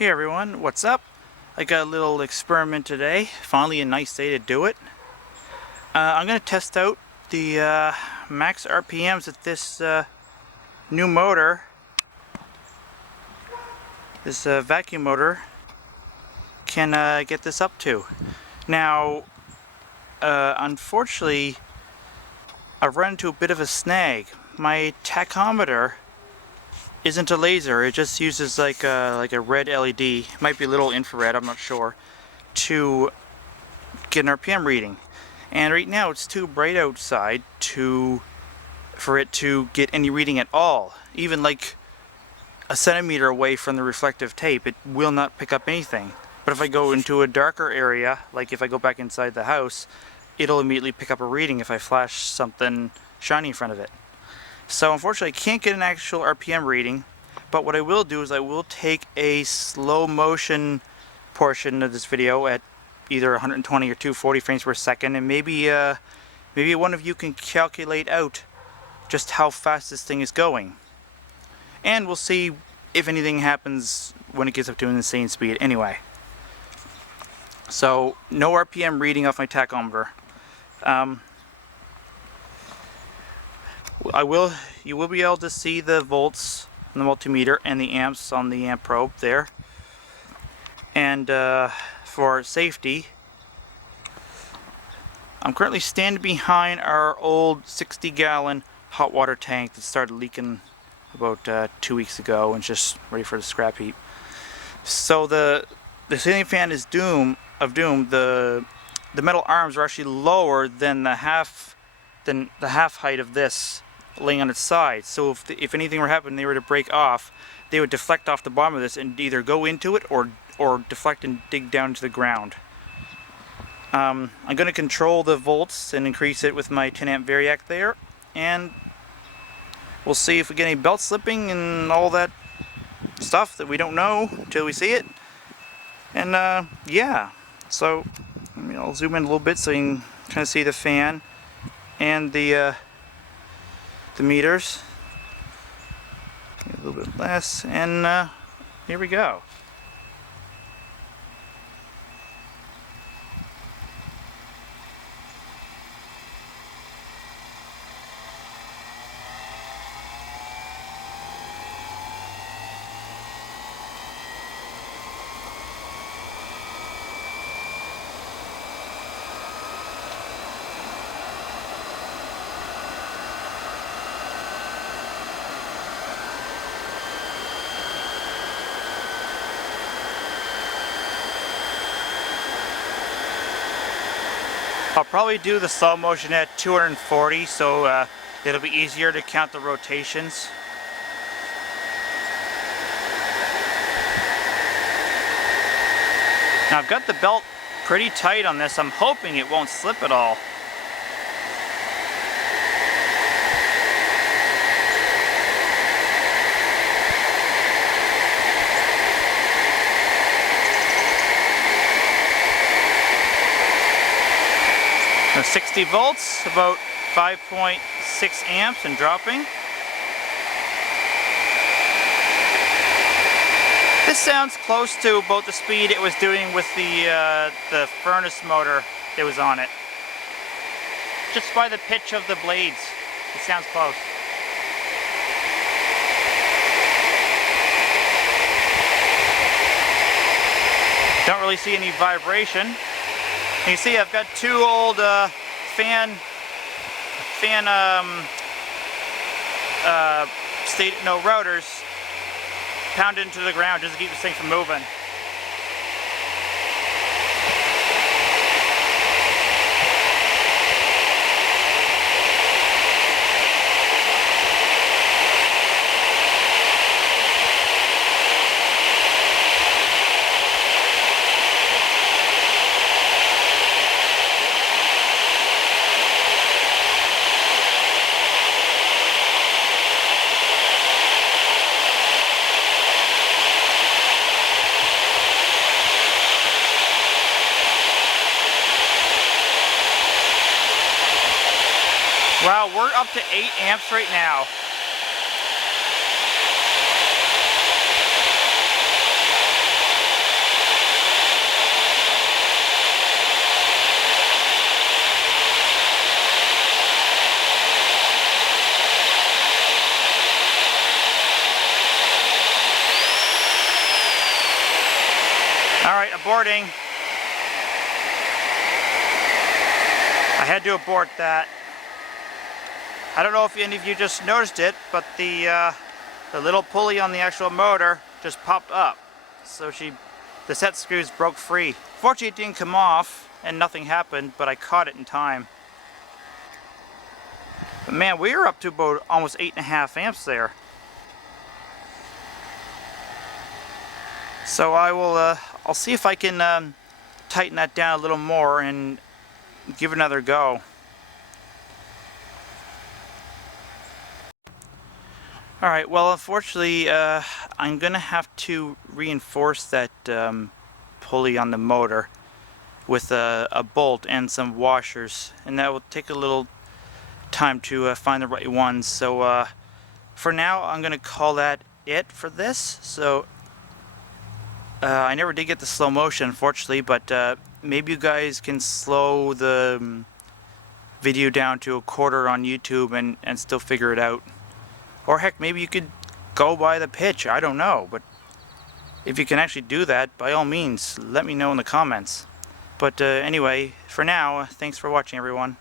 Hey everyone, what's up? I got a little experiment today. Finally a nice day to do it. I'm going to test out the max RPMs that this new motor, this vacuum motor, can get this up to. Now, unfortunately, I've run into a bit of a snag. My tachometer isn't a laser. It just uses like a red LED. It might be a little infrared, I'm not sure, to get an RPM reading. And right now it's too bright outside for it to get any reading at all. Even like a centimeter away from the reflective tape, it will not pick up anything. But if I go into a darker area, like if I go back inside the house, it'll immediately pick up a reading if I flash something shiny in front of it. So unfortunately I can't get an actual RPM reading, but what I will do is I will take a slow motion portion of this video at either 120 or 240 frames per second, and maybe one of you can calculate out just how fast this thing is going. And we'll see if anything happens when it gets up to an insane speed anyway. So no RPM reading off my tachometer. You will be able to see the volts on the multimeter and the amps on the amp probe there. And for safety, I'm currently standing behind our old 60-gallon hot water tank that started leaking about 2 weeks ago and just ready for the scrap heap. So the ceiling fan is doom. The metal arms are actually lower than the half height of this, laying on its side. So if anything were to happen, they were to break off, they would deflect off the bottom of this and either go into it or deflect and dig down to the ground. I'm going to control the volts and increase it with my 10 amp Variac there, and we'll see if we get any belt slipping and all that stuff that we don't know until we see it. And yeah, so I'll zoom in a little bit so you can kind of see the fan and the meters. A little bit less, and here we go. I'll probably do the slow motion at 240, so it'll be easier to count the rotations. Now I've got the belt pretty tight on this. I'm hoping it won't slip at all. Now 60 volts, about 5.6 amps and dropping. This sounds close to about the speed it was doing with the furnace motor that was on it. Just by the pitch of the blades, it sounds close. Don't really see any vibration. You see I've got two old routers pounded into the ground just to keep this thing from moving. Wow, we're up to 8 amps right now. Alright, aborting. I had to abort that. I don't know if any of you just noticed it, but the little pulley on the actual motor just popped up. So the set screws broke free. Fortunately it didn't come off and nothing happened, but I caught it in time. But man, we were up to about almost 8.5 amps there. So I'll see if I can tighten that down a little more and give it another go. Alright, well unfortunately I'm gonna have to reinforce that pulley on the motor with a bolt and some washers, and that will take a little time to find the right ones. So for now I'm gonna call that it for this. So I never did get the slow motion unfortunately, but maybe you guys can slow the video down to a quarter on YouTube and still figure it out. Or heck, maybe you could go by the pitch, I don't know, but if you can actually do that, by all means, let me know in the comments. But anyway, for now, thanks for watching everyone.